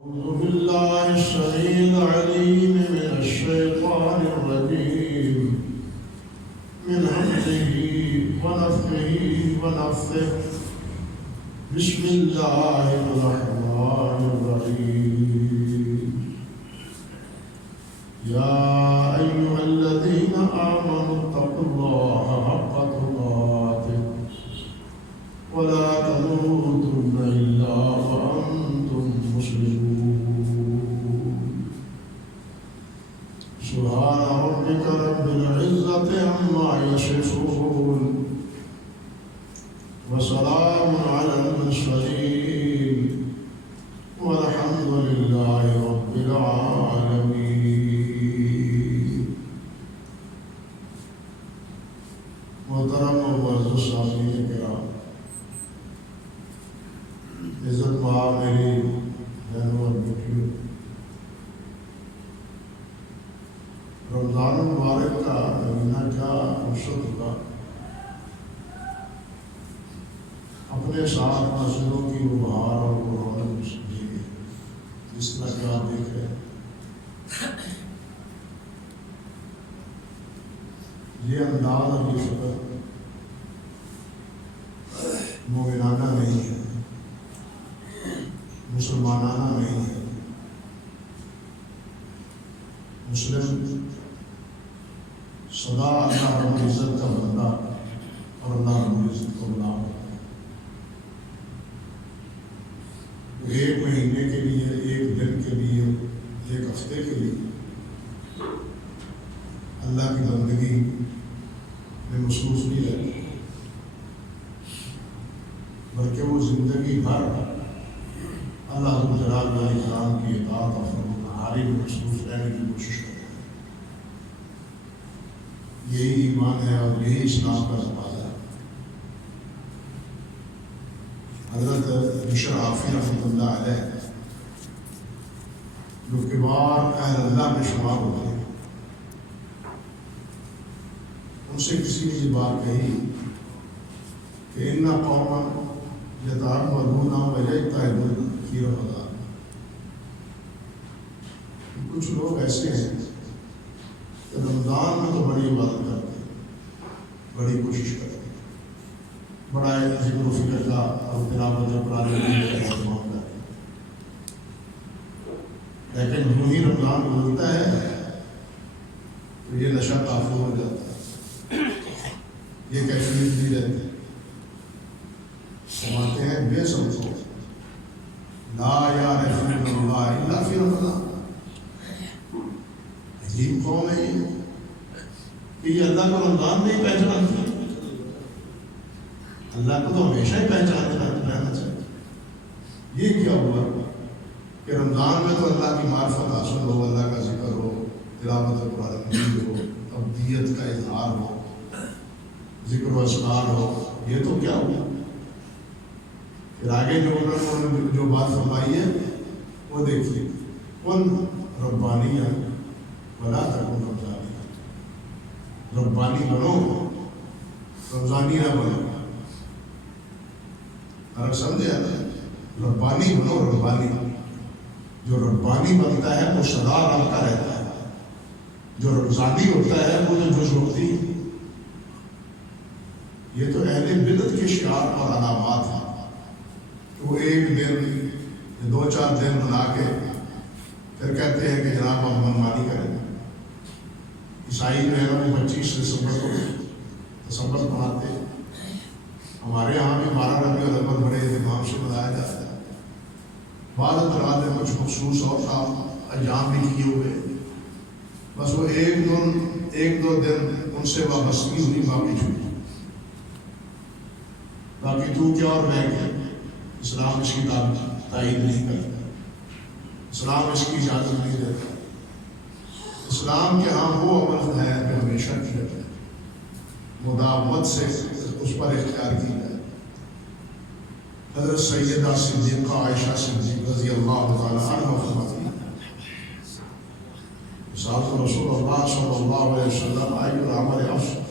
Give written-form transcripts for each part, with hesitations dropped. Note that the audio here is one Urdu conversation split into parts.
أعوذ بالله السميع العليم من الشيطان الرجيم من همزه ونفخه ونفثه بسم الله الرحمن الرحيم يا أيها الذين آمنوا اتقوا الله حق تقاته ولا تموتن إلا وأنتم مسلمون سبحان ربك رب العزة عما يصفون وسلام على المرسلين والحمد لله رب العالمين. محترم و معزز سامعین کرام، عزت مآب میری بہنوں اور بیٹیوں، رمضان المبارک کا مہینہ کیا خوبصورت ہوگا، اپنے ساتھ مسجدوں کی وہ بہار اور وہ رونق لیے جس طرح کہ آپ دیکھ رہے ہیں، یہ انداز اور یہ شکل مومنانہ نہیں ہے، مسلمانانہ نہیں ہے۔ مسلم سدا اللہ رب العزت کا بندہ اور اللہ رب العزت کو غلام ہوتا ہے۔ ایک مہینے کے لیے، ایک دن کے لیے، ایک ہفتے کے لیے اللہ کی بندگی میں مصروف نہیں رہتا، بلکہ وہ زندگی بھر اللہ رب جلال و اکرام کی اطاعت اور فرمانبرداری میں مصروف رہنے کی کوشش کرتے ہیں۔ یہی ایمان ہے اور یہی اسلام کا تقاضا ہے۔ حضرت بشر عافی رحمۃ اللہ علیہ جو کبار اہل اللہ میں شمار ہوتے ہیں، ان سے کسی نے یہ بات کہی کہ ان قوما یتعمدون ویجتہدون فی رمضان، کچھ لوگ ایسے ہیں کہ رمضان میں تو بڑی عبادت کرتے ہیں، بڑی کوشش کرتے ہیں، بڑا ذکر و فکر کا اور تلاوت قرآن مجید کا اہتمام کرتے ہیں، لیکن جو ہی رمضان گزرتا ہے تو یہ نشہ کافور ہو جاتا ہے، یہ کیفیت نہیں رہتی۔ فرماتے ہیں بے سمجھو لا یعرفون اللہ الا فی رمضان، عجیب قوم ہے یہ کہ یہ اللہ کو رمضان میں ہی پہچانتی ہے، اللہ کو تو ہمیشہ ہی پہچانتے رہنا چاہیے۔ یہ کیا ہوا کہ رمضان میں تو اللہ کی معرفت حاصل ہو، اللہ کا ذکر ہو، تلاوت قرآن مجید ہو، عبدیت کا اظہار ہو، ذکر و اذکار ہو، یہ تو کیا ہوا؟ پھر آگے جو انہوں نے جو بات فرمائی ہے وہ دیکھیے، کن ربانیہ ولا تکن رمضانیہ، ربانی بنو، رمضانی نہ بنو۔ اور سمجھے آتا ہے، ربانی بنو، ربانی۔ جو ربانی بنتا ہے وہ سدا رب کا رہتا ہے، جو رمضانی ہوتا ہے وہ تو جز وقتی۔ یہ تو اہل بدعت کے شعار اور علامات ہیں، وہ ایک دن یا 2-4 دن بنا کے پھر کہتے ہیں کہ جناب ہم منمانی کریں۔ عیسائی جو ہے وہ 25 دسمبر کو دسمبر مناتے ہیں، ہمارے یہاں بھی 12 ربیع الاول بڑے اہتمام سے منایا جاتا ہے۔ بعض افراد نے کچھ مخصوص اور کام ایام بھی کیے ہوئے، بس وہ ایک دو دن ان سے وابستگی ہوئی، باقی چھوٹی، باقی تو کیا اور میں کیا۔ اسلام اس کی تائید نہیں کرتا، اسلام اس کی اجازت نہیں دیتا۔ اسلام کے ہاں وہ عمل ہے جو ہمیشہ کیا جائے، مداومت سے اس پر اختیار کی جائے۔ حضرت سیدہ صدیقہ عائشہ صدیقہ رضی اللہ تعالیٰ عنہ فرماتی ہیں، ساتھ رسول اللہ صلی اللہ علیہ وسلم آئی العمل افضل،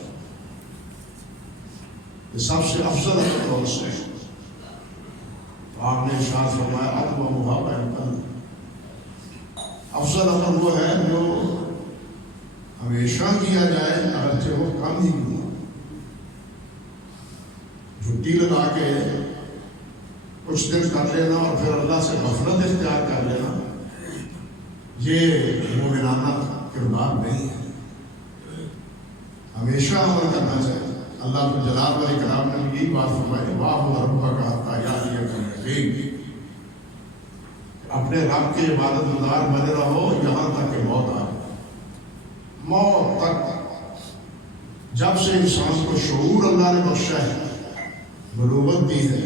یہ سب سے افضل عمل سے آپ نے ارشاد فرمایا اتوامھا افضل عمل وہ ہے جو ہمیشہ کیا جائے اگرچہ وہ کم ہی کیوں، چھٹی لگا کے کچھ دن کر لینا اور پھر اللہ سے غفلت اختیار کر لینا، یہ مومنانہ کردار نہیں ہے۔ ہمیشہ عمل کرنا چاہیے۔ اللہ کو جلال والی کلام نے بھی یہی بات فرمائی، واہ ربک حتی یأتیک الیقین، اپنے رب کے عبادت گزار بنے رہو یہاں تک کہ موت آئے۔ موت تک جب سے انسان کو شعور اللہ نے بخشا ہے، بلوغت دی ہے،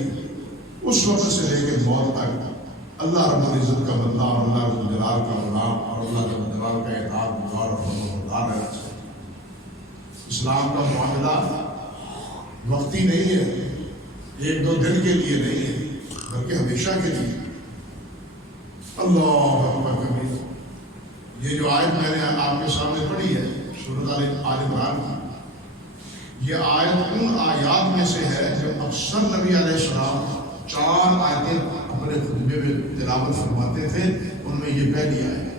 اس وقت سے لے کے موت تک اللہ رب العزت کا بندہ اور اللہ رب الجلال کا غلام اور اللہ رب الجلال کا اطاعت گزار اور فرمانبردار رہنا چاہیے۔ اسلام کا معاملہ وقتی نہیں ہے، ایک دو دن کے لیے نہیں ہے، بلکہ ہمیشہ کے لیے۔ اللہ اکبر کبیر۔ یہ جو آیت میں نے آپ کے سامنے پڑھی ہے سورۃ آل عمران کی، یہ آیت ان آیات میں سے ہے جو اکثر نبی علیہ السلام 4 آیتیں اپنے خطبے میں تلاوت فرماتے تھے، ان میں یہ پہلی آیت۔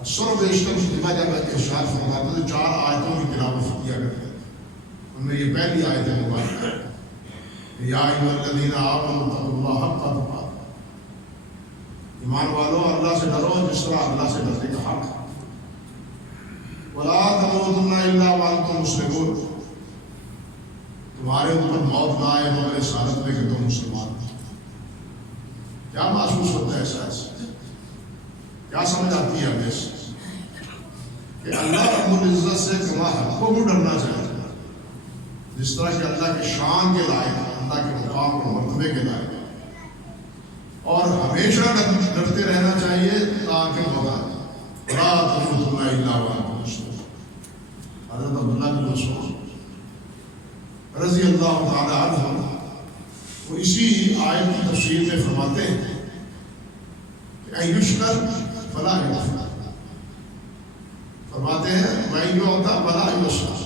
اکثر و بیشتر خطبہ جب ارشاد فرماتے تھے 4 آیتوں کی تلاوت کیا کرتے تھے، ان میں یہ پہلی آیت مبارکہ ہے، یا ایھا الذین آمنوا اتقوا اللہ حق تقاۃ، ایمان والو اللہ سے ڈرو جس طرح اللہ سے ڈرنے کا حق ہے، ولا تموتن الا وانتم مسلمون، تمہارے اوپر موت نہ آئے مگر اس حالت میں کہ تم مسلمان ہو۔ کیا محسوس ہوتا ہے احساس؟ کیا سمجھ آتی ہے ہمیں اس کہ اللہ رب العزت سے کما حق کو بھی ڈرنا چاہیے، جس طرح کہ اللہ کے شان کے لائق، اللہ کے مقام اور مرتبے کے لائق، اور ہمیشہ ڈرتے رہنا چاہیے تاکہ موت آئے۔ وَلَا تَمُوتُنَّ إِلَّا وَأَنتُم مُسْلِمُونَ۔ حضرت عبداللہ بن مسعود رضی اللہ تعالی عنہ وہ اسی آیت کی تفسیر میں فرماتے ہیں کہ اَن یُشْکَرَ فَلَا یُکْفَرَ، فرماتے ہیں وَإِن یُعْطَ وَلَا یُسْأَلَ،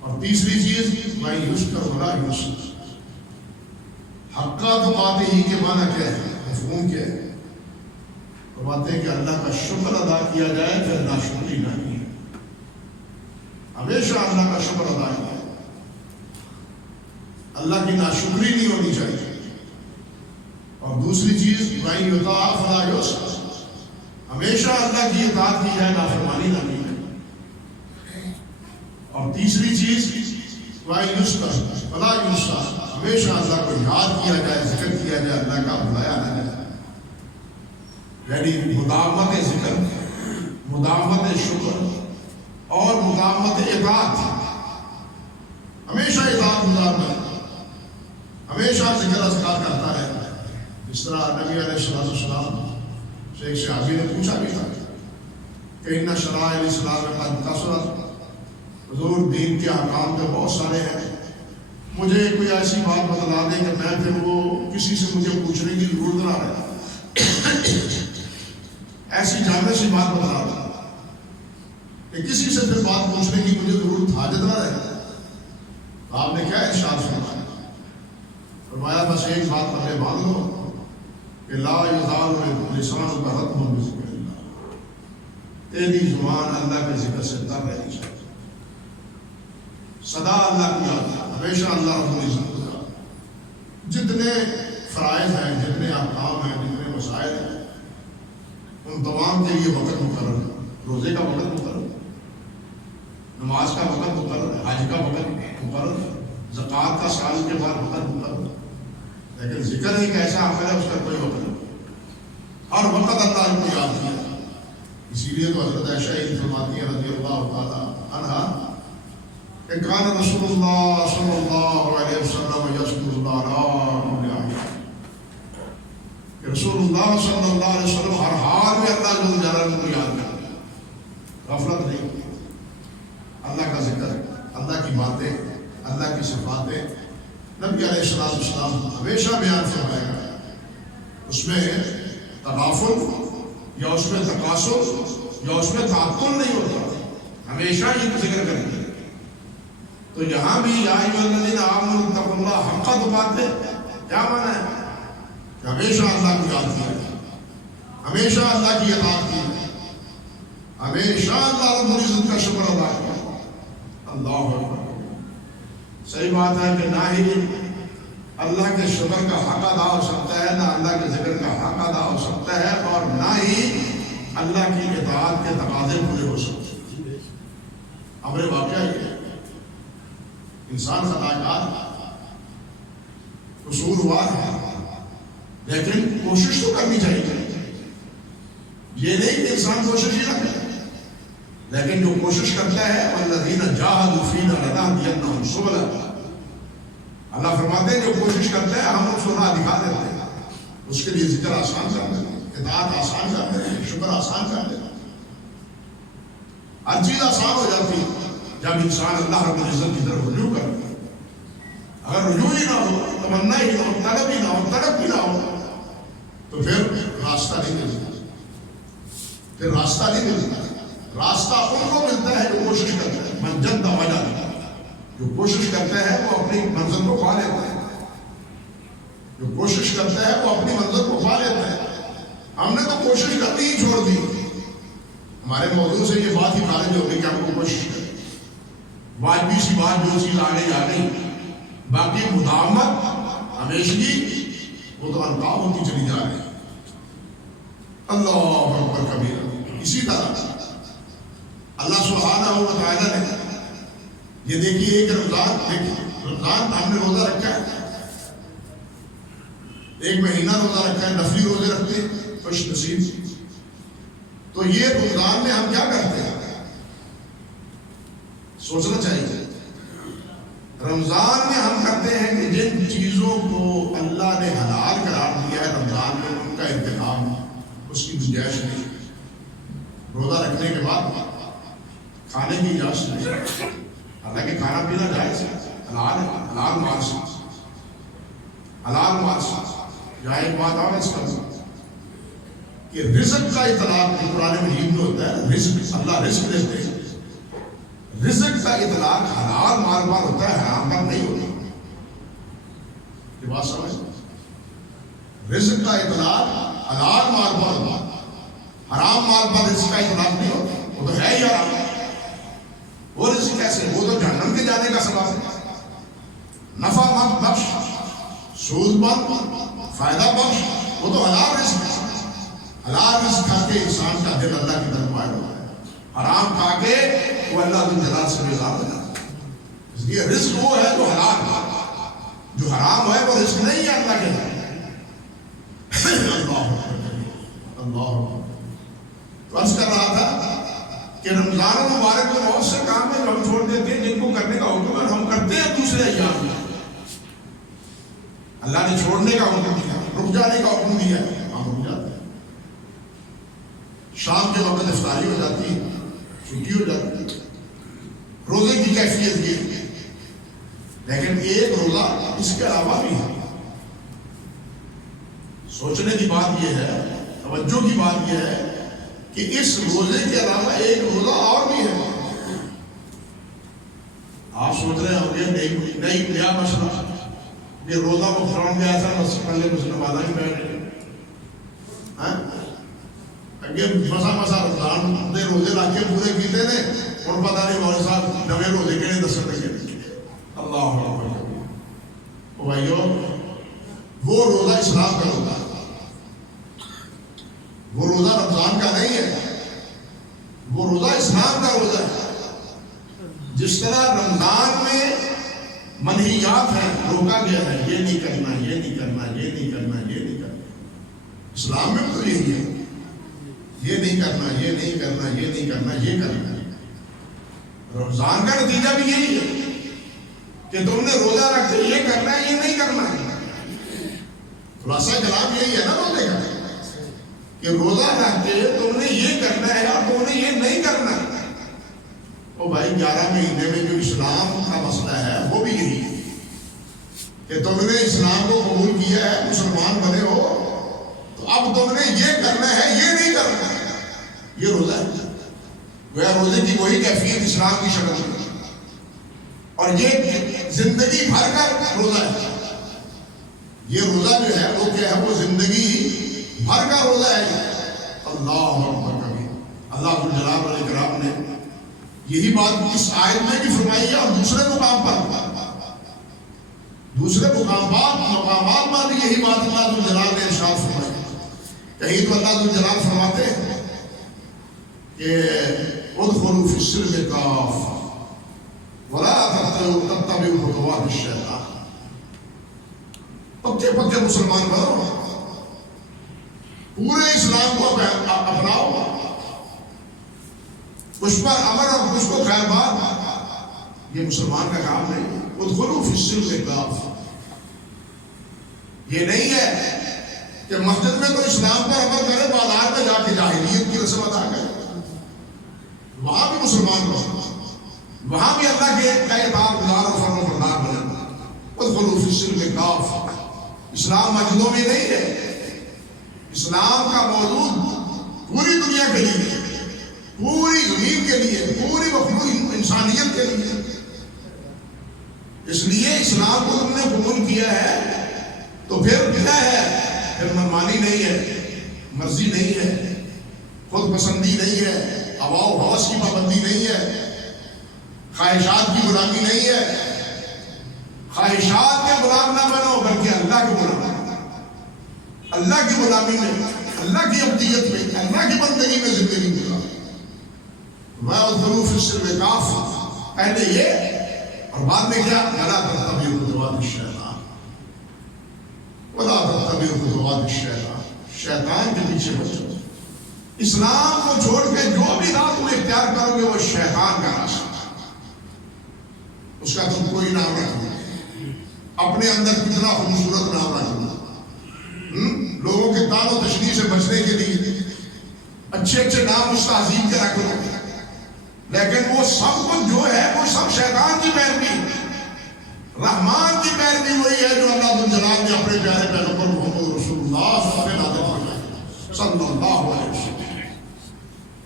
اور تیسری چیز وَإِن یُشْکَرَ وَلَا یُنْصَرَ۔ حقہ تقاتے ہی کے معنی کیا ہے، مفہوم کیا ہے؟ فرماتے ہیں کہ اللہ کا شکر ادا کیا جائے پھر ناشکری نہیں ہے، ہمیشہ اللہ کا شکر ادا کیا ہے، اللہ کی ناشکری نہیں ہونی چاہیے۔ اور دوسری چیز وَإِن یُطَاعَ فَلَا یُعْصَى، ہمیشہ اللہ کی اطاعت کی جائے، نافرمانی نہ کی جائے۔ اور تیسری چیز وَإِن یُذْکَرَ فَلَا یُنسَى، ہمیشہ اللہ کو یاد کیا جائے، ذکر کیا جائے، اللہ کا بلایا نہ جائے۔ یعنی مداومت ذکر، مداومت شکر اور مداومت اطاعت، ہمیشہ اطاعت گزار رہے، ہمیشہ ذکر اذکار کرتا رہے۔ اس طرح نبی علیہ السلام سے ایک صحابی نے پوچھا بھی تھا کہ ان شرائع الاسلام قد کثرت، حضور دین کے احکام تو بہت سارے ہیں، مجھے کوئی ایسی بات بتلا دیں کہ میں پھر وہ کسی سے مجھے پوچھنے کی ضرورت نہ رہے، ایسی جامع سی بات بتلا دیں کہ کسی سے پھر بات پوچھنے کی مجھے ضرورت حاجت نہ رہے۔ تو آپ نے کیا ارشاد فرمایا؟ فرمایا بس ایک بات پہلے مان لو کہ لا یزال لسانک رطبا بذکر اللہ، تیری زبان اللہ کے ذکر سے تر رہنی چاہیے، سدا اللہ کو یاد ہے، ہمیشہ اللہ رب العزت کو یاد۔ جتنے فرائض ہیں، جتنے احکام ہیں، جتنے مسائل ہیں، ان تمام کے لیے وقت مقرر ہے، روزے کا وقت مقرر ہے، نماز کا وقت مقرر ہے، حج کا وقت مقرر ہے، زکوٰۃ کا سال کے بعد وقت مقرر ہے، لیکن ذکر ایک ایسا عمل ہے اس کا کوئی وقت نہیں، ہر وقت اللہ کو یاد کیا۔ اسی لیے تو حضرت عائشہ فرماتی ہیں رضی اللہ تعالی عنہا کہ کان رسول اللہ صلی اللہ علیہ وسلم یذکر اللہ علی کل احیان، کہ رسول اللہ صلی اللہ علیہ وسلم ہر حال میں اللہ جل جلالہ کو یاد کرتے، غفلت نہیں، اللہ کا ذکر، اللہ کی باتیں، اللہ کی صفاتیں نبی علیہ السلام ہمیشہ بیان فرمایا گیا، اس میں تغافل یا اس میں تکاسل یا اس میں تعطل نہیں ہوتا، ہمیشہ یہ ذکر کریں گے۔ تو یہاں بھی یا ایھا الذین آمنوا اتقوا اللہ حق تقاتہ، کیا معنی ہے؟ کہ ہمیشہ اللہ کو یاد کیا جائے، ہمیشہ اللہ کی اطاعت کی جائے، ہمیشہ اللہ رب العزت کا شکر ادا کیا۔ اللہ اکبر۔ صحیح بات ہے کہ نہ ہی اللہ کے شکر کا حق ادا ہو سکتا ہے، نہ اللہ کے ذکر کا حق ادا ہو سکتا ہے، اور نہ ہی اللہ کی اطاعت کے تقاضے پورے ہو سکتے ہیں۔ امر واقعہ یہ ہے، انسان خطا کار قصوروار ہے، لیکن کوشش تو کرنی چاہیے۔ یہ نہیں کہ انسان کوشش ہی نہ کرے، لیکن جو کوشش کرتا ہے والذین جاہدوا فینا لنہدینہم سبلنا، اللہ فرماتے ہیں جو کوشش کرتا ہے ہم اس کو راہ دکھا دیتے ہیں، اس کے لیے ذکر آسان کر دیتے ہیں، اطاعت آسان کر دیتے ہیں، شکر آسان کر دیتے ہیں، ہر چیز آسان ہو جاتی ہے جب انسان اللہ رب العزت کی طرف رجوع کرتا ہے۔ اگر رجوع ہی نہ ہو، تمنا ہی نہ ہو، طلب ہی نہ ہو، طلب بھی نہ ہو، تو پھر راستہ نہیں ملتا، پھر راستہ نہیں ملتا۔ راستہ ان کو ملتا ہے جو کوشش کرتا ہے، من جد وجد، جو کوشش کرتا ہے وہ اپنی منزل کو پا لیتا ہے، جو کوشش کرتا ہے وہ اپنی منزل کو پا لیتا ہے۔ ہم نے تو کوشش کرنی ہی چھوڑ دی، ہمارے موضوع سے یہ بات ہی خارج ہو گئی کہ ہم کو کوشش کریں، واجبی سی بات جو چیز آ گئی، باقی مداومت ہمیشگی وہ تو انقاب ہوتی چلی جا رہی ہے۔ اللہ اکبر کبیرہ۔ اسی طرح اللہ سبحانہ و تعالیٰ نے یہ دیکھیے ایک رمضان ہم نے روزہ رکھا ہے، ایک مہینہ روزہ رکھا ہے، نفلی روزے رکھتے ہیں خوش نصیب۔ تو یہ رمضان میں ہم کیا کرتے ہیں، سوچنا چاہیے۔ رمضان میں ہم کرتے ہیں کہ جن چیزوں کو اللہ نے حلال قرار دیا ہے رمضان میں ان کا انتخاب اس کی گنجائش نہیں۔ روزہ رکھنے کے بعد کھانے کی اجازت نہیں، حالانکہ کھانا پینا جائز ہے، حلال ہے، حلال مال سے، حلال مال سے۔ یہاں ایک بات اور اس کا کہ رزق کا اطلاق قرآن مجید میں ہوتا ہے، رزق اللہ رزق دیتے ہیں، رزق کا اطلاق حلال مال پر ہوتا ہے، حرام پر نہیں ہوتا۔ یہ بات سمجھ، رزق کا اطلاق حلال مال پر ہوتا ہے، حرام مال پر رزق کا اطلاق نہیں ہوتا، وہ تو ہے ہی حرام۔ وہ رزق کیسے، وہ تو جہنم کے جانے کا سبب ہے۔ نفع مند بخش، سود مند، فائدہ بخش، وہ تو حلال رزق ہے۔ حلال رزق کھا کے انسان کا دل اللہ کی طرف مائل ہوتا ہے، حرام کھا کے وہ اللہ کی جلال سے بیزار ہو جاتا ہے۔ اس لیے رزق وہ ہے جو حلال ہے، جو حرام ہے وہ رزق نہیں ہے اللہ کے لیے۔ اللہ تو عرض کر رہا تھا کہ رمضان المبارک میں بہت سے کام ہیں جو ہم چھوڑ دیتے ہیں، جن کو کرنے کا حکم ہے، ہم کرتے ہیں دوسرے ایام میں۔ اللہ نے چھوڑنے کا حکم دیا، رک جانے کا حکم دیا، ہم رک جاتے ہیں۔ شام کے وقت افطاری ہو جاتی ہے، چھٹی ہو جاتی ہے، روزے کی کیفیت یہ ہے۔ لیکن ایک روزہ اس کے علاوہ بھی ہے۔ سوچنے کی بات یہ ہے، توجہ کی بات یہ ہے کہ اس روزے کے علاوہ ایک روزہ اور بھی ہے۔ آپ سوچ رہے ہوں گے نہیں نیا مسئلہ، یہ روزہ کو فرون میں ایسا پہلے کچھ نمازہ ہی بیٹھے اگے مسا رمضان دے روزے لا کے پورے کیتے نے، اور پتہ نہیں مولوی صاحب نویں روزے کے دس لگے۔ اللہ بھائیو، وہ روزہ اسلام کا روزہ ہے، وہ روزہ رمضان کا نہیں ہے، وہ روزہ اسلام کا روزہ ہے۔ جس طرح رمضان میں منہیات ہیں، روکا گیا ہے، یہ نہیں کرنا، یہ نہیں کرنا، یہ نہیں کرنا، یہ نہیں کرنا، اسلام میں تو یہی ہے، یہ نہیں کرنا، یہ نہیں کرنا، یہ نہیں کرنا، یہ کرنا۔ رمضان کا نتیجہ بھی یہی ہے کہ تم نے روزہ رکھ کے یہ کرنا ہے، یہ نہیں کرنا ہے۔ خلاصہ کلام یہی ہے نا روزے کا، کہ روزہ رکھ کے تم نے یہ کرنا ہے اور تم نے یہ نہیں کرنا ہے۔ او بھائی 11 مہینے میں جو اسلام کا مسئلہ ہے وہ بھی یہی ہے کہ تم نے اسلام کو قبول کیا ہے، مسلمان بنے ہو، تو اب تم نے یہ کرنا ہے، یہ نہیں کرنا ہے۔ یہ روزہ ہے، گویا روزے کی وہی کیفیت اسلام کی شکل میں، اور یہ زندگی بھر کا روزہ ہے۔ یہ روزہ جو ہے وہ کیا ہے؟ وہ زندگی بھر کا روزہ ہے۔ اللہ اکبر کبھی اللہ جلال والاکرام نے یہی بات اس آیت میں بھی فرمائی ہے، اور دوسرے مقامات پر بھی یہی بات اللہ جلال نے ارشاد فرمائی۔ کہیں تو اللہ جلال فرماتے ہیں کہ ادخلوا فی السلم کافہ ولا تتبعوا خطوات الشیطان، پکے پکے مسلمان بنو، پورے اسلام کو اپناؤ، اس پر امر اور اس کو خیر بات، یہ مسلمان کا کام نہیں ہے۔ ادخلوا فی السلم کافہ، یہ نہیں ہے کہ مسجد میں تو اسلام پر عمل کرے، بازار میں جا کے جاہلیت کی رسم ادا کرے، وہاں بھی مسلمان رہو، وہاں بھی اللہ کے اطاعت گزار اور فرمان بردار بنے۔ ادخلوا فی السلم کافہ، اسلام مسجدوں میں نہیں ہے، اسلام کا موجود پوری دنیا کے لیے، پوری زمین کے لیے، پوری مخلوق انسانیت کے لیے۔ اس لیے اسلام کو تم نے قبول کیا ہے تو پھر کیا ہے؟ پھر منمانی نہیں ہے، مرضی نہیں ہے، خود پسندی نہیں ہے، ہوا و ہوس کی پابندی نہیں ہے، خواہشات کی غلامی نہیں ہے۔ خواہشات کے غلام نہ بنو بلکہ اللہ کے غلام بنو، اللہ کی غلامی میں، اللہ کی عبدیت میں، اللہ کی بندگی میں زندگی گزارو۔ وَادْخُلُوا فِي السِّلْمِ کافہ، پہلے یہ اور بعد میں کیا؟ وَلَا تَتَّبِعُوا خُطُوَاتِ الشَّیطان، وَلَا تَتَّبِعُوا خُطُوَاتِ الشَّیطان، شیطان کے پیچھے بچو۔ اسلام کو چھوڑ کے جو بھی راہ تم اختیار کرو گے وہ شیطان کا راستہ، اس کا تم کوئی نام رکھ دو، اپنے اندر کتنا خوبصورت نام رکھ دو، لوگوں کے طعن و تشنیع سے بچنے کے لیے اچھے اچھے نام اس تعظیم کے رکھ دو، لیکن وہ سب کچھ جو ہے وہ سب شیطان کی پیروی۔ رحمان کی پیروی وہی ہے جو اللہ جلال نے اپنے پیارے پیغمبر محمد رسول اللہ صلی اللہ علیہ وسلم،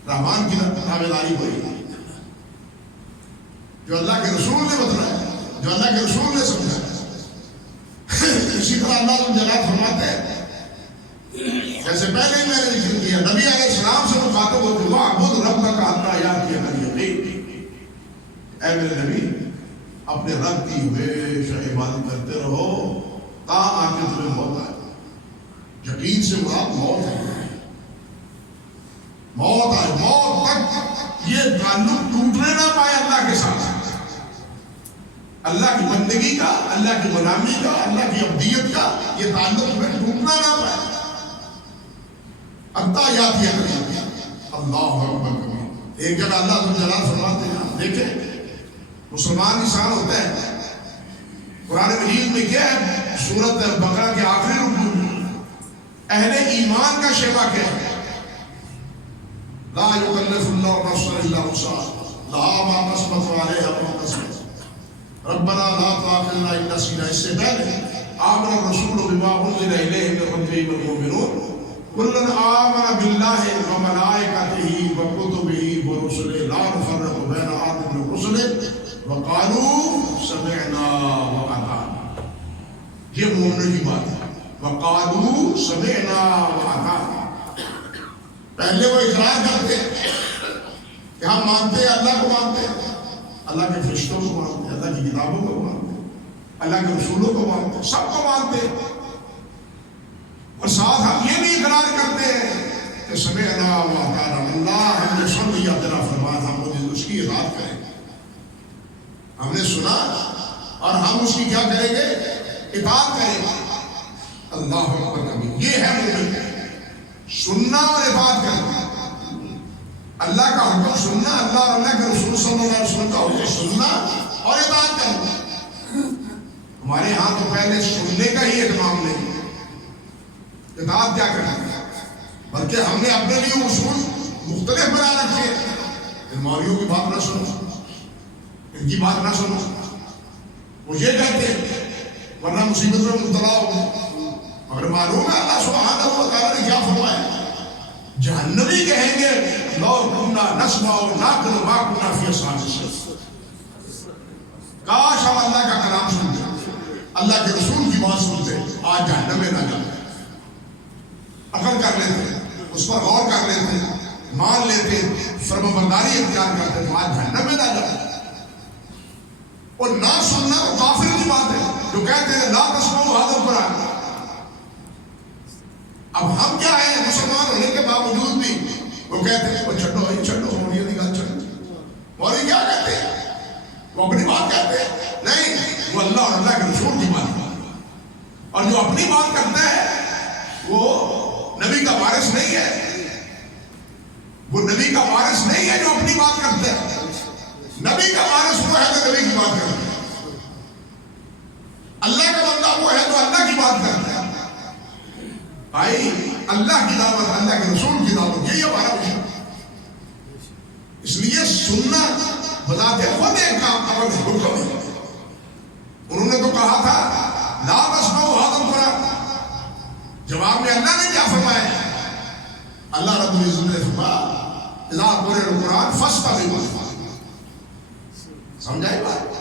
رحمان کی تابعداری وہی ہے جو اللہ کے رسول نے بتلایا، جو اللہ کے رسول نے سمجھایا۔ اسی طرح اللہ جلال فرماتے ہیں، جیسے پہلے ہی میں نے ذکر کیا، نبی علیہ السلام سے مخاطب ہو کہ وَاعْبُدْ رَبَّكَ حَتَّىٰ يَأْتِيَكَ الْيَقِينُ، اے میرے نبی اپنے رب کی ہمیشہ عبادت کرتے رہو تا آ کے تمہیں موت آئے۔ یقین سے مراد موت ہے، موت آئے، موت تک یہ تعلق ٹوٹنے نہ پائے اللہ کے ساتھ، اللہ کی بندگی کا، اللہ کی غلامی کا، اللہ کی عبدیت کا یہ تعلق میں ٹوٹنا نہ پائے۔ حتیٰ یاتی ہے اللہ اکبر۔ ایک جگہ اللہ جلال فرماتے ہیں، دیکھیں مسلمان انسان ہوتا ہے، قرآن مجید میں کیا ہے؟ سورۃ بقرہ کے آخری رکوع میں اہل ایمان کا شیوا کیا ہے؟ لا یکلف اللہ نفسا الا وسعہا لہا ما کسبت وعلیہا ما اکتسبت ربنا لا تؤاخذنا ان نسینا۔ اس سے پہلے آمن الرسول بما انزل الیہ من ربہ والمؤمنون کل آمن باللہ وملائکتہ وکتبہ ورسلہ لا نفرق بین احد من رسلہ وقالوا سمعنا واطعنا۔ یہ مومنوں کی بات ہے، وقالوا سمعنا واطعنا۔ پہلے وہ اقرار کرتے کہ ہم مانتے ہیں، اللہ کو مانتے ہیں، اللہ کے فرشتوں کو مانتے ہیں، اللہ کی کتابوں کو مانتے ہیں، اللہ کے رسولوں کو مانتے ہیں، سب کو مانتے ہیں، اور ساتھ ہم یہ بھی اقرار کرتے ہیں کہ سمعنا واطعنا، اللہ ہم نے سن لیا تیرا فرمان، ہم اس کی اطاعت کریں گے۔ ہم نے سنا اور ہم اس کی کیا کریں گے؟ اطاعت کریں گے۔ اللہ اکبر کبھی، یہ ہے مومن، سننا اور اطاعت کرنا، اللہ کا حکم سننا، اللہ اور اللہ کے رسول صلی اللہ علیہ وسلم کا حکم سننا اور اطاعت کرنا۔ ہمارے ہاں تو پہلے سننے کا ہی اہتمام نہیں، اطاعت کیا کرنا، بلکہ ہم نے اپنے لیے اصول مختلف بنا رکھے ہیں۔ مولویوں کی بات نہ سنو، ان کی بات نہ سنو، وہ یہ کہتے ہیں ورنہ مصیبت میں مبتلا ہو۔ مگر معلوم ہے اللہ سبحانہ و تعالیٰ نے کیا فرمایا؟ جہنمی کہیں گے لو کنا نسمع و نعقل ما کنا فی اصحاب السعیر، کاش ہم اللہ کا کلام سنتے، اللہ کے رسول کی بات سنتے آج جہنم میں نہ جاتے، عقل کر لیتے، اس پر غور کر لیتے، مان لیتے، فرمانبرداری اختیار کرتے تو آج جہنم میں نہ جاتے۔ اور نہ سننا تو کافر کی بات ہے جو کہتے ہیں لا تسمعوا ھذا القرآن۔ اب ہم کیا ہیں، مسلمان ہونے کے باوجود بھی وہ کہتے ہیں وہ چھڈو مولوی کی گل چھڈو، مولوی کیا کہتے ہیں، وہ اپنی بات کہتے ہیں، نہیں وہ اللہ اور اللہ کے رسول کی بات کرتے ہیں۔ اور جو اپنی بات کرتا ہے وہ نبی کا وارث نہیں ہے، وہ نبی کا وارث نہیں ہے جو اپنی بات کرتا ہے۔ نبی کا وارث وہ ہے جو نبی کی بات کرتا ہے، اللہ کا بندہ وہ ہے جو اللہ کی بات کرتا ہے۔ بھائی اللہ کی دعوت، اللہ کے رسول کی دعوت، یہی ہمارا مشن۔ اس لیے سننا بذات خود ایک کام عمل حکم ہے۔ انہوں نے تو کہا تھا لا تسمعوا ھذا القرآن، جواب میں اللہ نے کیا فرمایا؟ اللہ رب العزت نے فرمایا اذا قرئ القرآن فاستمعوا لہ۔ سمجھائی بات؟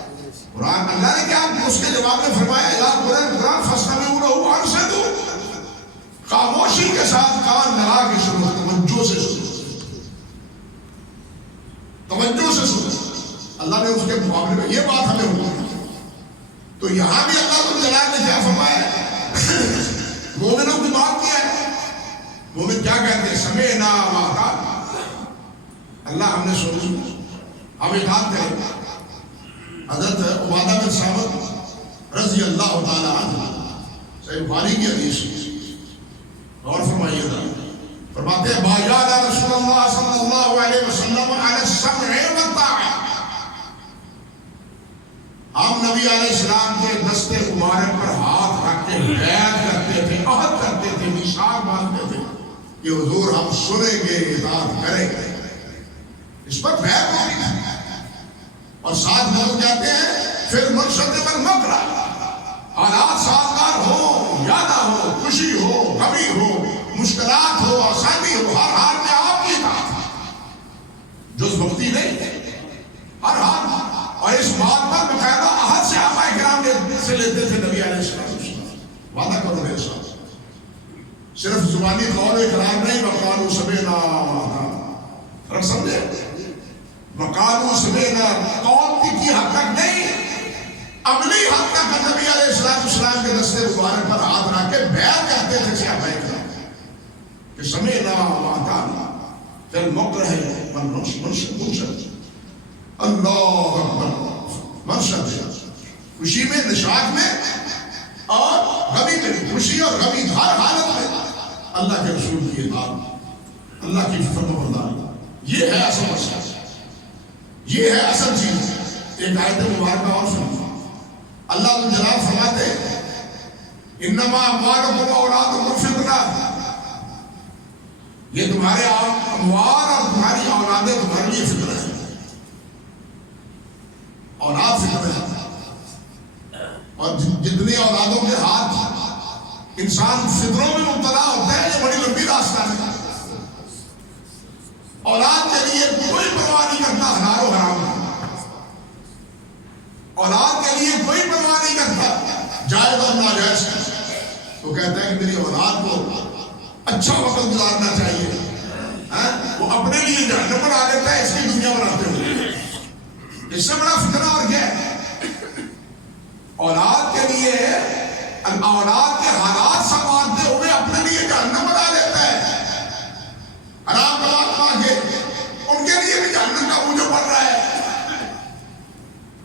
قرآن اللہ نے کیا اس کے جواب میں فرمایا اذا قرئ القرآن فاستمعوا لہ وانصتوا، خاموشی کے ساتھ کان لگا کے سنو، توجہ سے سنو، توجہ سے سنو۔ اللہ نے اس کے مقابلے میں یہ بات ہمیں ہوئی، تو یہاں بھی اللہ ذو الجلال نے کیا فرمایا؟ مومنوں کی بات کیا ہے، مومن کیا کہتے ہیں؟ سمعنا واطعنا، اللہ ہم نے سنی، ہم اطاعت کریں۔ حضرت عبادہ بن صامت رضی اللہ تعالی عنہ، صحیح بخاری کی حدیث، اور فرمائیے گا، فرماتے ہیں بایعنا رسول اللہ صلی اللہ علیہ وسلم علی السمع والطاعہ، ہم نبی علیہ السلام کے دستے مبارک پر ہاتھ رکھ کے بیعت کرتے تھے، عہد کرتے تھے، میثاق باندھتے تھے کہ حضور ہم سنیں گے، اطاعت کریں گے، اس پر بیعت ہوئی تھی۔ اور ساتھ لوگ کہتے ہیں پھر مرشد والمکرہ، حالات سازگار ہو یا نہ ہو، خوشی ہو، غمی ہو، مشکلات ہو، آسانی ہو، ہر حال میں آپ کی اطاعت، جز وقتی نہیں، ہر حال۔ اور اس بات پر باقاعدہ عہد صحابہ کرام سے لیتے تھے نبی علیہ السلام، وعدہ کرو میرے ساتھ، صرف زبانی قول اقرار نہیں، وقالوا سمعنا واطعنا، فرق سمجھے؟ وقالوا سمعنا قول کی حد تک نہیں، عملی حد تک نبی علیہ السلام کے دستے مبارک پر ہاتھ رکھ کے بیعت کرتے تھے صحابہ کرام کہ سمعنا واطعنا فی المکرہ والمنشد، اللہ اکبر، منشد، خوشی میں، نشاط میں اور غمی میں، خوشی اور غمی ہر حالت میں اللہ کے رسول کی اطاعت، اللہ کی فرمانبرداری، یہ ہے اصل مسئلہ، یہ ہے اصل چیز۔ ایک آیت مبارکہ اور سنو، اللہ ذو الجلال فرماتے انما اموالکم واولادکم فتنہ، یہ تمہارے اموال اور تمہاری اولادیں تمہارے لیے فتنہ ہے، اولاد فتنہ ہے، اور جتنی اولادوں کے ہاتھ انسان فطروں میں مبتلا ہوتا ہے، یہ بڑی لمبی راستہ ہے۔ اولاد کے لیے کوئی پرواہ نہیں کرتا حلال و حرام، اولاد کے لیے کوئی پرواہ نہیں کرتا جائز اور ناجائز، تو کہتا ہے کہ میری اولاد کو اچھا وقت گزارنا چاہیے، وہ اپنے لیے جہنم بنا لیتا ہے اس کی دنیا بناتے ہوئے، اس سے بڑا فتنہ اور کیا ہے؟ اولاد کے لیے اولاد کے حالات سنوارتے ہوئے اپنے لیے جہنم بنا لیتا ہے، حرام کمال کما کے ان کے لیے بھی جہنم کا بوجھ پڑ رہا ہے۔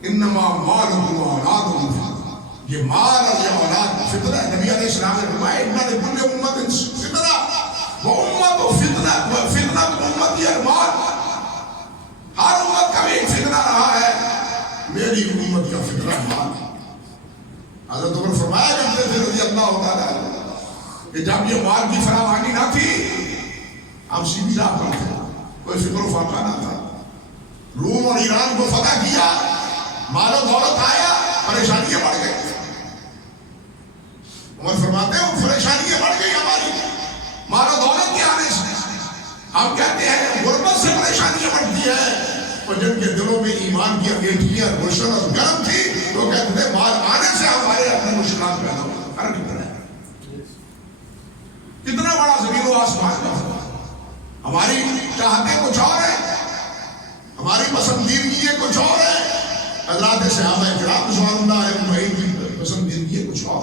انما مالکم واولادکم فتنہ، یہ مال اور یہ اولاد فتنہ ہے۔ نبی علیہ السلام نے فرمایا ان لکل امۃ فتنہ وامۃ فتنہ وفتنۃ امتی المال، ہر امت کا بھی ایک فتنہ رہا ہے، میری امت کا فتنہ مال۔ حضرت عمر فرمایا کرتے تھے رضی اللہ تعالیٰ کہ جب یہ مال کی فراوانی نہ تھی ہم سیدھی راہ پر تھے، کوئی فکر و فاقہ نہ تھا، روم اور ایران کو فتح کیا، مال و دولت آیا، پریشانیاں بڑھ گئی۔ عمر فرماتے ہیں وہ پریشانیاں بڑھ گئی ہماری مال و دولت کے آنے سے، ہم کہتے ہیں غربت سے پریشانیاں بڑھتی ہے، اور جن کے دلوں میں ایمان کی انگیٹھیاں روشن اور گرم تھی وہ کہتے تھے مال آنے سے ہمارے اپنے اختلاف پیدا ہوگا. فرق کتنا ہے, کتنا بڑا زمین و آسمان کا فرق. ہماری چاہتے کچھ اور ہے, ہماری پسندیدگی کچھ اور ہے, حضرات صحابہ کرام رضوان اللہ علیہم کی پسندیدگی کچھ اور.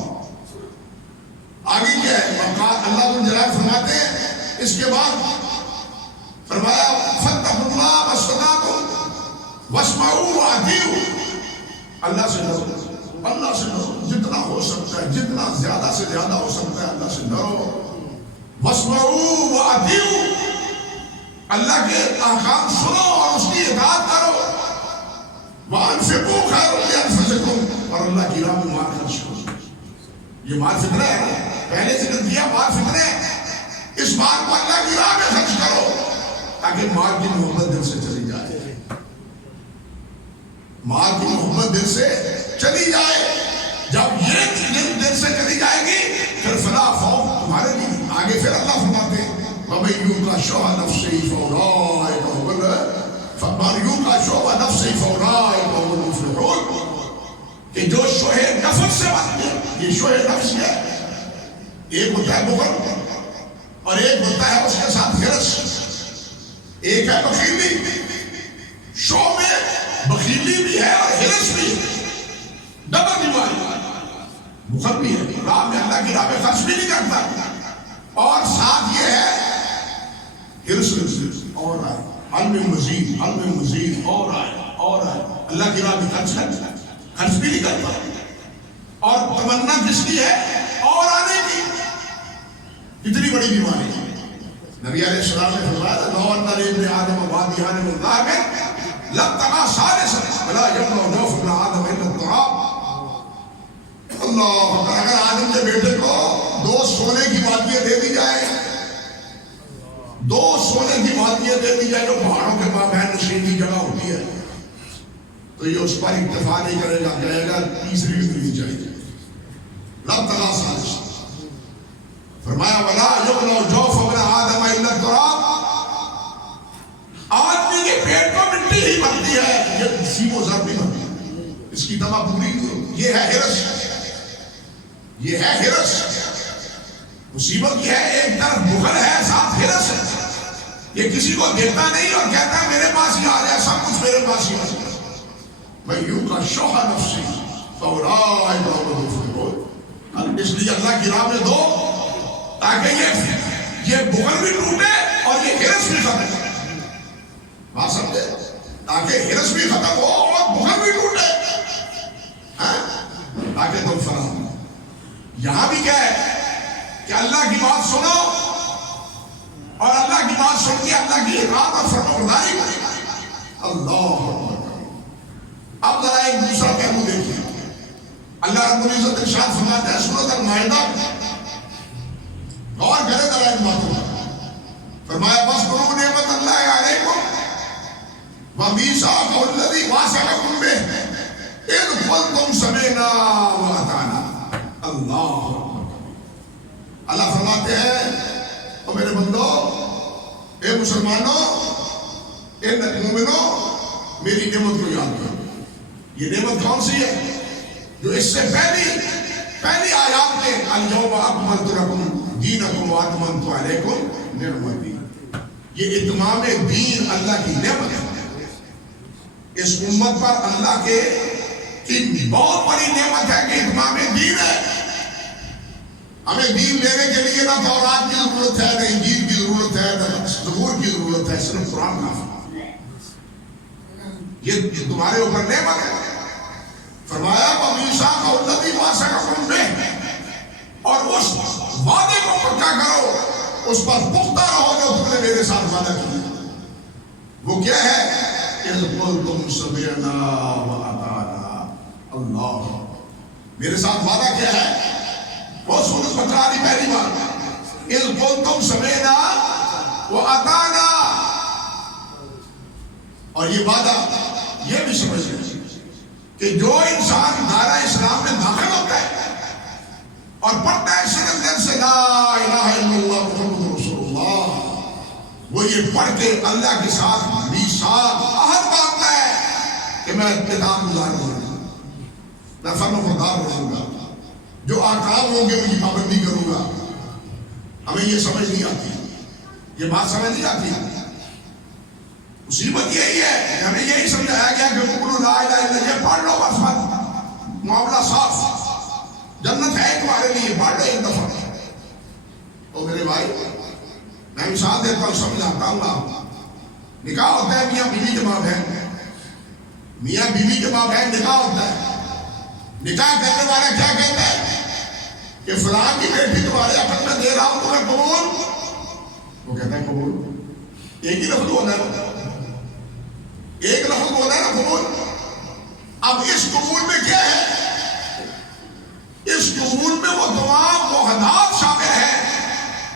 آگے کیا ہے, اللہ جلال فرماتے ہیں اس کے بعد فرمایا فاتقوا اللہ ما استطعتم واسمعوا واطیعوا. اللہ سے ڈرو, اللہ سے ڈرو, جتنا ہو سکتا ہے, جتنا زیادہ سے زیادہ ہو سکتا ہے اللہ سے ڈرو. واسمعوا واطیعوا, اللہ کے احکام سنو اور اس کی اطاعت کرو. وانفقوا خیر لانفسکم, اور اللہ کی راہ میں مال خرچ کرو. یہ مال فطرہ ہے, پہلے ذکر کیا مال فطرہ ہے. اس مال کو اللہ کی راہ میں خرچ کرو تاکہ مال کی محبت دل سے چلی جائے. مال کی محبت دل سے چلی جائے. جب یہ دل سے چلی جائے گی پھر فلا خوف تمہارے لیے. آگے پھر اللہ فرماتے ہیں وَمَن يُوقَ شُحَّ نَفْسِهِ فَأُولَٰئِكَ هُمُ الْمُفْلِحُونَ. کہ جو شح نفس سے بنتے ہیں, یہ شح نفس ہے. ایک ہوتا ہے بخل اور ایک ہوتا ہے اس کے ساتھ ہرس. ایک ہے بخیلی, شو میں بخیلی بھی ہے اور ہرس بھی ہے, ڈبل بیماری. بخل بھی ہے, راہ میں اللہ کی راہ میں خرچ بھی نہیں کرتا, اور ساتھ یہ ہے ہرس اور آئے حل میں مزید, حل میں مزید, اور آئے اور آئے. اللہ کی راہ میں خرچ بھی نہیں کرتا, اور تمنا کس کی ہے, اور آنے کی. اتنی بڑی بیماری ہے. نبی علیہ السلام نے فرمایا لو ان لابن آدم وادیان من ذهب لابتغى ثالثا ولا يملأ جوف ابن آدم الا التراب. اللہ اگر آدم کے بیٹے کو 2 سونے کی وادیاں دے دی جائے, 2 سونے کی وادیاں دے دی جائے جو پہاڑوں کے مابین نشین کی جگہ ہوتی ہے, تو یہ اس پر اکتفا نہیں کرے گا, کہے گا تیسری بھی ملنی چاہیے. لابتغى ثالثا. فرمایا ولا یملأ جوف ابن آدم الا التراب. آدمی کے پیٹ کو مٹی ہی بنتی ہے, یہ سیم و زر بھی بنتی ہے, اس کی دوا پوری نہیں ہوتی. یہ ہے ہرس, یہ ہے ہرس. مصیبت یہ ہے ایک طرف بخل ہے ساتھ ہرس ہے. یہ کسی کو دیتا نہیں اور کہتا ہے میرے پاس ہی آ جائے, سب کچھ میرے پاس ہی آ جائے. من یوق شح نفسہ فاولئک هم المفلحون. اس لیے اللہ کی راہ میں دو تاکہ یہ بخل بھی ٹوٹے اور یہ ہرس بھی ختم ہو. بات سمجھے, تاکہ ہرس بھی ختم ہو اور بخل بھی ٹوٹے, تاکہ تم فلاح ہو. یہاں بھی کیا ہے کہ اللہ کی بات سنو اور اللہ کی بات سن کے اللہ کی اطاعت اور فرمانبرداری کرو. اللہ اکبر. اب ذرا ایک دوسرا پہلو دیکھیے. اللہ رب العزت ارشاد فرماتا ہے سورۃ المائدہ, اور کرے ذرا ایک بات. فرمایا واذکروا نعمت اللہ علیکم ومیثاقہ الذی واثقکم بہ اذ قلتم سمعنا واطعنا. اللہ اللہ فرماتے ہیں او میرے بندو, اے مسلمانوں, اے مومنوں, میری نعمت کو یاد کرو. یہ نعمت کون سی ہے؟ جو اس سے پہلی آیات میں الیوم اکملت لکم دینکم واتممت علیکم نعمتی, یہ اتمام دین اللہ کی نعمت ہے. اس امت پر اللہ کے بہت بڑی نعمت ہے کہ اتمام دین ہے. ہمیں دین لینے کے لیے نہ تورات کی ضرورت ہے, نہ انجیل کی ضرورت ہے, نہ زبور کی ضرورت ہے, صرف قرآن کافی. یہ تمہارے اوپر نعمت ہے. فرمایا ومیثاقہ الذی واثقکم بہ, اور اس وعدے کو پکا کرو, اس پر پختہ رہو جو تم نے میرے ساتھ وعدہ کیا. وہ کیا ہے؟ اذ قلتم سمعنا واطعنا. اللہ میرے ساتھ وعدہ کیا ہے؟ وہ سورۃ بقرہ کی پہلی بات, اذ قلتم سمعنا واطعنا. اور یہ وعدہ یہ بھی سمجھ لیں کہ جو انسان دائرہ اسلام میں داخل ہوتا ہے اور پڑھتا ہے صرف دل سے لا الہ الا اللہ محمد رسول اللہ, وہ یہ پڑھ کے اللہ کے ساتھ میثاق عہد باندھتا ہے کہ میں اتباع گزار رہوں گا, میں فرمانبردار رہوں گا. جو آکام ہوں گے ان کی پابندی کروں گا. ہمیں یہ سمجھ نہیں آتی, یہ بات سمجھ نہیں آتی. مصیبت یہی ہے کہ ہمیں یہی سمجھایا گیا کہ قولوا لا الہ الا اللہ, یہ پڑھ لو بس بات, معاملہ صاف, جنت ہے تمہارے لیے, پڑھ لو ایک دفعہ. تو میرے بھائی میں مثال دیتا ہوں, سمجھاتا ہوں آپ. نکاح ہوتا ہے میاں بیوی کے ماں بہن, میاں بیوی کے ماں بہن نکاح ہوتا ہے. نکاح کرنے والا کیا کہتا ہے کہ فلاں کی بیٹی تمہارے عقد میں دے رہا ہوں, تمہیں قبول. وہ کہتا ہے قبول. ایک ہی لفظ بولا ہے, ایک لفظ بولا ہے نا, قبول. اب اس قبول میں کیا ہے؟ اس قبول میں وہ تمام وحدات شامل ہیں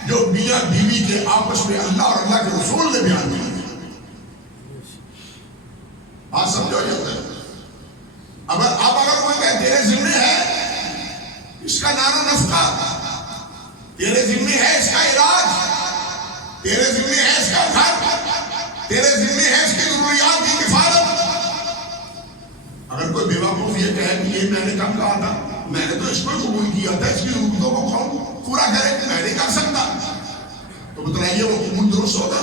جو میاں بیوی کے آپس میں اللہ اور اللہ کے رسول نے بیان کی. بات سمجھو جاتا ہے. اگر کوئی کہے تیرے ذمہ ہے اس کا نان و نفقہ, تیرے ذمہ ہے اس کا علاج, تیرے ذمہ ہے اس کا گھر, تیرے ذمہ ہے اس کی ضروریات کی کفالت. اگر کوئی بیوقوف یہ کہے کہ یہ میں نے کب کہا تھا, میں نے تو اس کو قبول کیا تھا, اس کی ضرورتوں کو کون پورا کرے, میں نہیں کر سکتا, تو بتلائیے وہ قبول درست ہوگا؟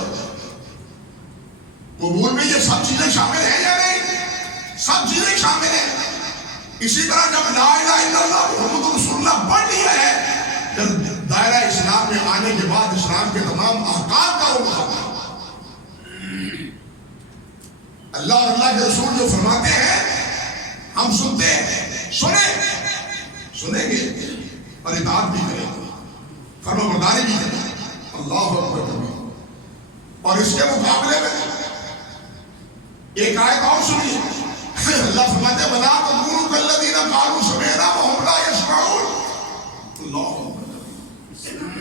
قبول میں یہ سب چیزیں شامل ہیں یا نہیں؟ سب چیزیں شامل ہیں. اسی طرح جب لا الہ الا اللہ محمد رسول اللہ پڑھ لیا ہے, پھر دائرہ اسلام میں آنے کے بعد اسلام کے تمام احکام کا وہ مطابق اللہ اور اللہ کے رسول جو فرماتے ہیں ہم سنتے ہیں, سنیں گے اور اطاعت بھی کریں گے, فرما برداری بھی کریں گے. اللہ اکبر کبیر. اور اس کے مقابلے میں ایک آیت اور سنیے, اللہ فرماتے ہیں وَلَا تَكُونُوا كَالَّذِينَ قَالُوا سَمِعْنَا وَهُمْ لَا يَسْمَعُونَ. اللہ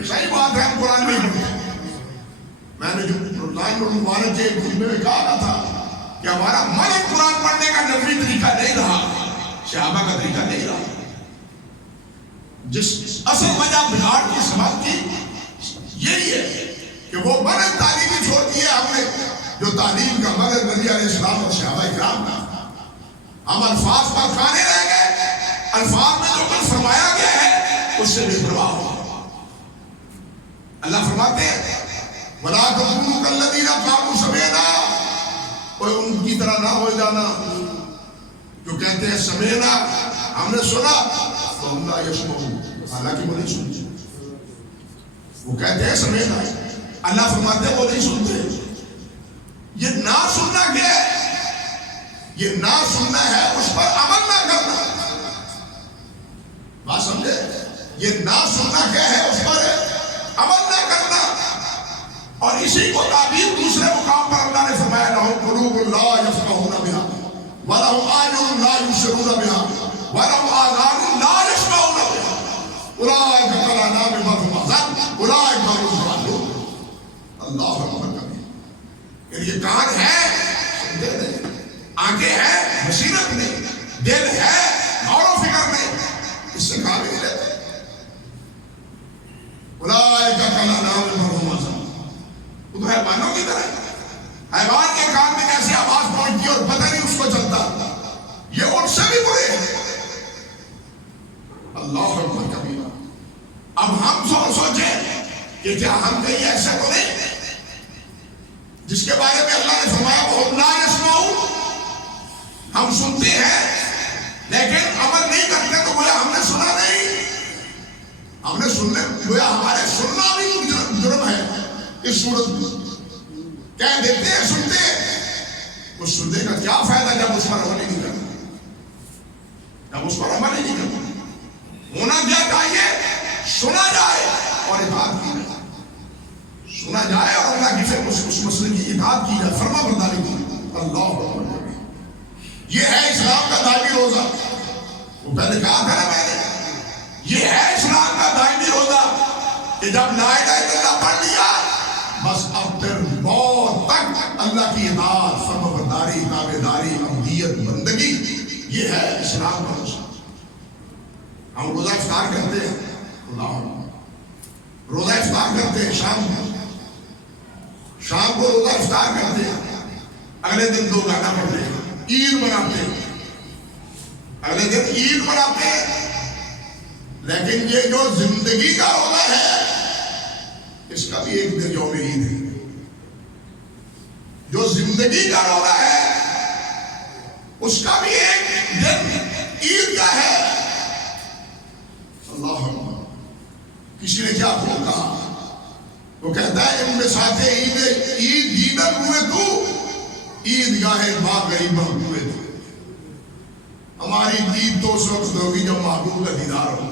صحیح بات ہے, ہم قرآن میں پڑھتے ہیں. میں نے جو لائن المبارک کے جملے میں کہا تھا کہ ہمارا من قرآن پڑھنے کا نبوی طریقہ نہیں رہا, صحابہ کا طریقہ نہیں رہا. جس اصل وجہ بگاڑ کی سبب کی یہی ہے کہ وہ من تعلیمی چھوڑ دی ہے ہم نے, جو تعلیم کا مدد نبی علیہ السلام اور صحابہ کرام کا. ہم الفاظ پر کھانے رہ گئے, الفاظ میں جو کچھ فرمایا گیا ہے اس سے بے پرواہ ہوا. اللہ فرماتے ہیں وَلَا تَكُونُوا كَالَّذِينَ قَالُوا سَمِعْنَا, کوئی ان کی طرح نہ ہو جانا جو کہتے ہیں سمعنا, ہم نے سنا, وَهُمْ لَا يَسْمَعُونَ, حالانکہ وہ نہیں سنتے. وہ کہتے ہیں سمعنا, اللہ فرماتے ہیں وہ نہیں سنتے. یہ نہ سننا کیا ہے؟ یہ نہ سننا ہے اس پر عمل نہ کرنا. بات سمجھے؟ یہ نہ سننا کیا ہے؟ اس پر عمل نہ کرنا. اور اسی کو تعبیر دوسرے مقام پر اللہ نے فرمایا لَهُمْ قُلُوبٌ لَا يَفْقَهُونَ بِهَا وَلَهُمْ أَعْيُنٌ لَا يُبْصِرُونَ بِهَا وَلَهُمْ آذَانٌ لَا يَسْمَعُونَ بِهَا أُولَٰئِكَ كَالْأَنْعَامِ بَلْ هُمْ أَضَلُّ أُولَٰئِكَ هُمُ الضَّالُّونَ. اللہ اکبر کبیر. یہ کان ہے سنتے نہیں, آنکھیں ہیں بصیرت نہیں, دل ہے غور و فکر نہیں, اس سے کام نہیں لیتے. اولئک کالانعام بل ھم اضل. وہ تو حیوانوں کی طرح ہے. حیوان کے کان میں کیسی آواز پہنچتی اور پتہ نہیں اس کو چلتا, یہ ان سے بھی برے ہیں. اللہ اکبر کبیرہ. اب ہم سوچیں کہ کیا ہم کہیں ایسے تو نہیں جس کے بارے میں اللہ نے فرمایا وَهُمْ لَا يَسْمَعُونَ, ہم سنتے ہیں لیکن عمل نہیں کرتے, تو گویا ہم نے سنا نہیں. ہم نے سننے, گویا ہمارے سننا بھی جرم ہے. اس صورت میں کہہ دیتے ہیں سنتے, اس سننے کا کیا فائدہ جب اس پر عمل نہیں کرنا, جب اس پر عمل نہیں کرنا. ہونا کیا چاہیے؟ سنا جائے اور اطاعت کی جائے, سنا جائے اور اللہ کی پھر اس مسئلے کی اطاعت کی جائے, فرما برداری کی. اللہ اکبر. یہ ہے اسلام کا دائمی روزہ. وہ پہلے کہا تھا نا میں نے, یہ ہے اسلام کا دائمی روزہ کہ جب لا الہ الا اللہ پڑھ لیا بس اب پھر موت تک اللہ کی اطاعت, فرما برداری, تابعداری, عبودیت, بندگی. یہ ہے اسلام کا روزہ. ہم روزہ افطار کرتے ہیں, روزہ افطار کرتے ہیں شام کو روزہ افطار کرتے ہیں, اگلے دن 2 گانا پڑھتے ہیں, عید مناتے ہیں, اگلے دن عید مناتے ہیں. لیکن یہ جو زندگی کا روزہ ہے اس کا بھی ایک دن یوم عید ہے. جو زندگی کا روزہ ہے اس کا بھی ایک دن عید کا ہے. اللہ اکبر. کسی نے کیا خوب کہا, وہ کہتا ہے ان میں ساتھ عید دیدن ہوئے تو عید گاہ باغ غریباں ہوئے تو. ہماری عید تو اس وقت ہوگی جب محبوب کا دیدار ہو.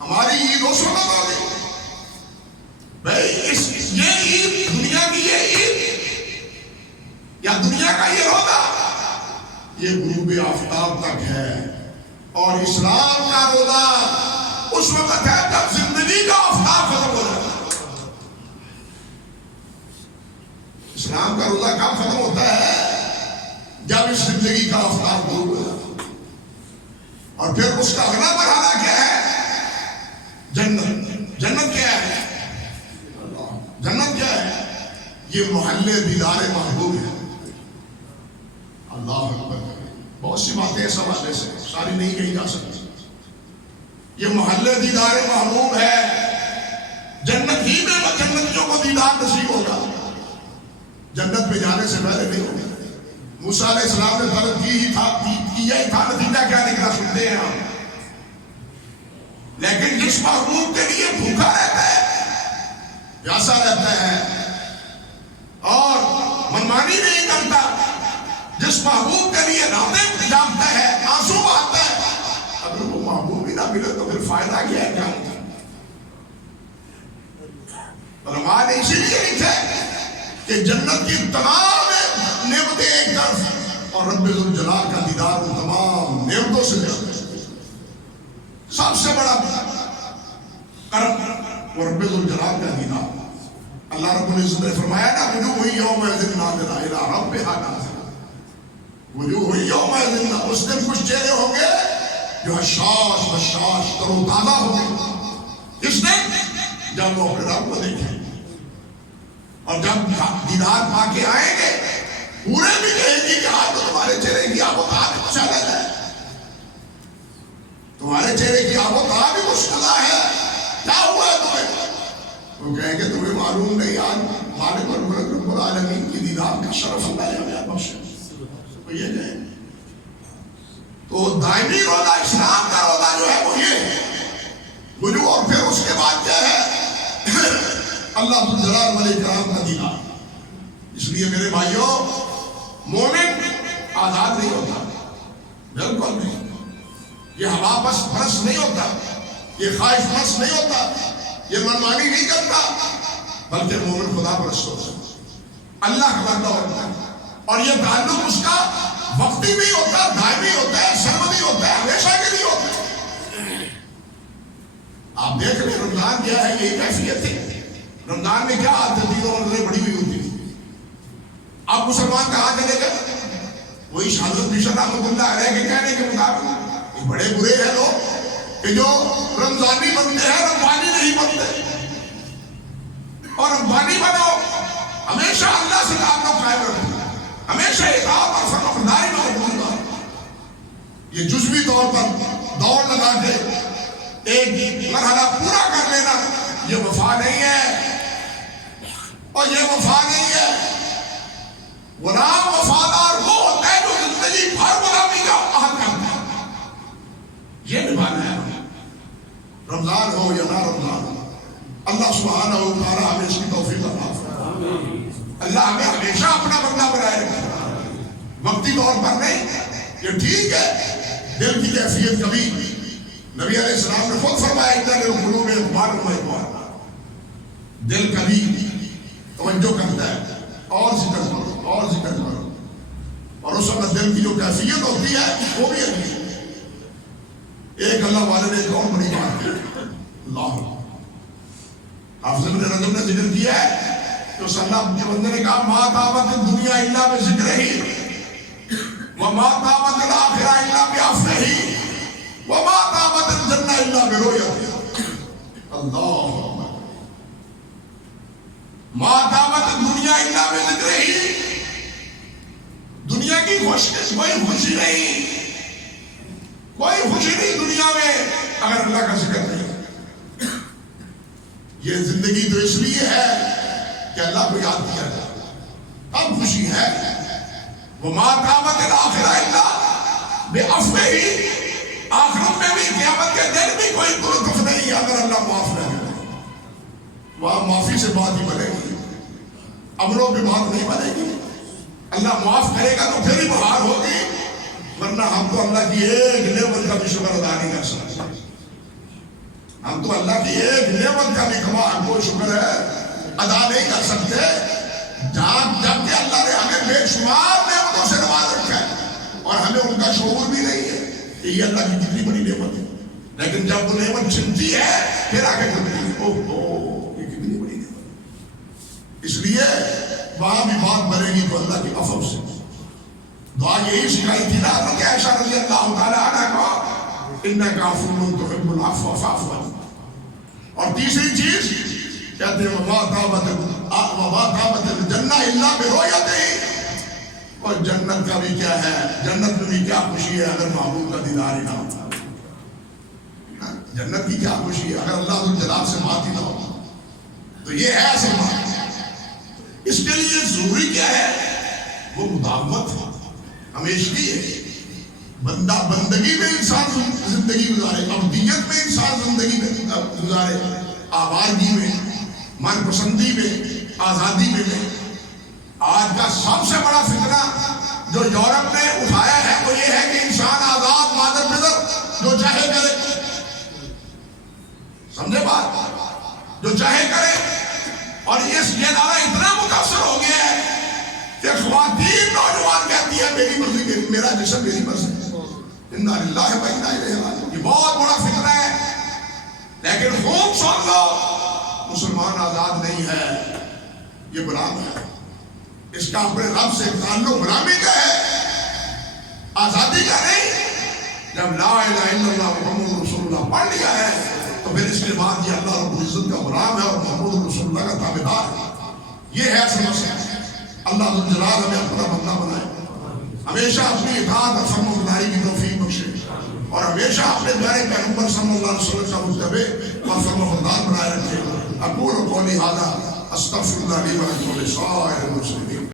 ہماری عید اس وقت ہوگی بھائی. یہ عید دنیا کی یہ عید یا دنیا کا یہ روزہ یہ غروب آفتاب تک ہے. اور اسلام کا روزہ اس وقت ہے جب زندگی کا آفتاب ختم ہو جاتا ہے. اسلام کا روزہ کب ختم ہوتا ہے؟ جب اس زندگی کا آفتاب غروب ہو جاتا ہے. اور پھر اس کا اگلا مرحلہ کیا ہے؟ جنت. جنت کیا ہے؟ جنت کیا ہے؟ یہ محلے دیدار محبوب ہے. اللہ اکبر. بہت سی باتیں اس حوالے سے ساری نہیں کہی جا سکتی. یہ محلے دیدار محبوب ہے. جنت ہی میں جنتیوں کو دیدار نصیب ہوگا. جنت پہ جانے سے پہلے نہیں ہوگا. موسیٰ علیہ السلام نے طلب کیا ہی تھا, نتیجہ کیا نکلا سنتے ہیں ہم. لیکن جس محبوب کے لیے بھوکا رہتا ہے, پیاسا رہتا ہے اور منمانی نہیں کرتا, جس محبوب کے لیے راتیں جاگتا ہے, آنسو بہاتا ہے, اگر وہ محبوب ہی نہ ملے تو پھر فائدہ کیا ہے؟ علماء نے اسی لیے لکھا کہ جنت کی تمام نعمتیں ایک طرف اور رب ذوالجلال کا دیدار ان تمام نعمتوں سے زیادہ. سب سے بڑا کرم وہ رب ذوالجلال کا دیدار. اللہ رب العزت نے فرمایا نا, وجوہ یومئذ ناظرہ الی ربہا ناظرہ. وجوہ یومئذ, اس دن کچھ چہرے ہوں گے جو حشاش بشاش تر و تازہ ہوں گے. اس دن جب وہ اپنے رب کو دیکھیں اور جب دیدار پا کے آئیں گے, پورے بھی کہیں گے کہ آج تو تمہارے چہرے کی آب و تاب بھی کچھ الگ ہے, تمہارے چہرے کی آب و تاب بھی کچھ الگ ہے, کیا ہوا ہے تمہیں؟ وہ کہیں گے تمہیں معلوم نہیں, آج مالک اور ملک رب العالمین کی دیدار کا شرف اللہ نے ہمیں بخشا. تو یہ کہیں تو دائمی روزہ اسلام کا روزہ جو ہے وہ یہ ہے وجوہ. اور پھر اس کے بعد کیا ہے؟ اللہ ذوالجلال والاکرام کا دیدار. اس لیے میرے بھائیوں, مومن آزاد نہیں ہوتا, بالکل نہیں. یہ ہوا پرست نہیں ہوتا, یہ خواہش پرست نہیں ہوتا, یہ منمانی نہیں کرتا, بلکہ مومن خدا پرست ہوتا ہے, اللہ کا بندہ ہوتا ہے. اور یہ تعلق اس کا وقتی بھی ہوتا ہے, دائمی ہوتا ہے, سرمدی ہوتا ہے, ہمیشہ کے لیے ہوتا ہے. آپ دیکھ لیں رمضان کیا ہے, یہی کیفیت ہے. رمضان میں کیا عادت تھی, نظریں بڑی ہوئی ہوتی تھی. اب مسلمان کہاں چلے گئے؟ وہی حضرت بشر رحمۃ اللہ علیہ کے کہنے کے مطابق یہ بڑے برے ہیں لوگ کہ جو رمضانی بنتے ہیں رمضانی نہیں بنتے. اور رمضانی بنو, ہمیشہ اللہ سے تعلق قائم رکھو, ہمیشہ اطاعت اور فرمانبرداری میں مقبول کرو. یہ جزوی طور پر دوڑ لگا کے ایک مرحلہ پورا کر لینا یہ وفا نہیں ہے, اور یہ وفا نہیں ہے. غلام وفادار وہ ہوتا ہے جو زندگی بھر غلامی کا عہد کرتا ہے. یہ نبھانا ہے. رمضان ہو یا نہ رمضان ہو, اللہ سبحانہ و تعالیٰ ہمیں اس کی توفیق عطا فرمائے. اللہ ہمیں ہمیشہ اپنا بندہ بنائے رکھے, وقتی طور پر نہیں. یہ ٹھیک ہے دل کی کیفیت کبھی نبی علیہ السلام نے خود فرمایا اتنا للقلوب اقبال و ادبار. دل کبھی توجہ کرتا ہے اور ذکر کرو اور ذکر کرو, اور اس وقت دل کی جو کیفیت ہوتی ہے وہ بھی ہے. ایک اللہ والے نے ایک اور بڑی بات کی. اللہ حافظ ابن رجب نے ذکر کیا ہے کہ اس اللہ کے بندے نے کہا ما طابت الدنیا الا بذکرہ وما طابت الآخرہ الا بعفوہ وما طابت الجنہ الا برؤیتہ. اللہ ما طابت الدنیا الا بذکرہ, دنیا کی کوئی خوشی نہیں اگر اللہ کا ذکر نہیں. یہ زندگی تو اس لیے ہے کہ اللہ کو یاد کیا جائے، اب خوشی ہے. وما قامت الآخرہ الا بعفوہ، آخرت میں بھی قیامت کے دن بھی کوئی دکھ نہیں اگر اللہ معاف نہ کرے. وہاں معافی سے بات ہی بنے گی، امروں پہ بات نہیں بنے گی. اللہ معاف کرے گا تو پھر ہی بہار ہوگی، ورنہ ہم تو اللہ کی ایک نعمت کا بھی شکر ادا نہیں کر سکتے. ہم تو اللہ کی ایک نعمت کا بھی ہم کو شکر ہے ادا نہیں کر سکتے، جب کہ اللہ نے ہمیں بے شمار نعمتوں سے نواز رکھا ہے اور ہمیں ان کا شعور بھی نہیں ہے کہ یہ اللہ کی کتنی بڑی نعمت ہے. لیکن جب وہ نعمت چھنتی ہے پھر آگے بڑھتی ہے، اوہ یہ کتنی بڑی نعمت ہے. اس لیے وہاں بھی بات بنے گی تو اللہ کے عفو سے. دعا یہی سکھائی تھی نا کہ عائشہ رضی اللہ تعالیٰ عنہ کو انک عفو تحب العفو فاعف عنی. اور تیسری چیز کہتے ہیں وما طابت الجنہ الا برؤیتہ. اور جنت کا بھی کیا ہے، جنت میں بھی کیا خوشی ہے اگر محبوب کا دیدار ہی نہ ہو. جنت کی کیا خوشی ہے اگر اللہ ذوالجلال سے بات ہی نہ ہو. تو یہ ہے اصل بات. اس کے لیے ضروری کیا ہے، وہ مداومت ہمیشگی ہے. بندہ بندگی میں انسان زندگی گزارے، عبدیت میں انسان زندگی میں گزارے، آبادی میں، من پسندی میں، آزادی میں. آج کا سب سے بڑا فتنہ جو یورپ نے اٹھایا ہے وہ یہ ہے کہ انسان آزاد مادر پدر جو چاہے کرے. سمجھے بات، جو چاہے کرے. اور یہ نعرہ اتنا متاثر ہو گیا ہے کہ خواتین نوجوان کہتی ہے میری مرضی، میرا جسم میری مرضی. انا للہ و انا الیہ راجعون. یہ بہت بڑا فتنہ ہے. لیکن خوب سن لو، مسلمان آزاد نہیں ہے، یہ غلام ہے. اس کا اپنے رب سے تعلق غلامی کا ہے، آزادی کا نہیں. جب لا الہ الا اللہ محمد رسول اللہ پڑھ لیا ہے تو پھر اس کے بعد یہ اللہ رب العزت کا غلام ہے اور محمد رسول اللہ کا تابعدار ہے. یہ ہے اصل مسئلہ. اللہ ذوالجلال ہمیں اپنا بندہ بنائے، ہمیشہ اپنی اطاعت اور فرما برداری کی توفیق بخشے، اور ہمیشہ اپنے پیارے پیغمبر صلی اللہ علیہ وسلم کا متبع اور فرما بردار بنائے رکھے. اقول قولی ھذا استغفر اللہ لی ولکم ولسائر المسلمین.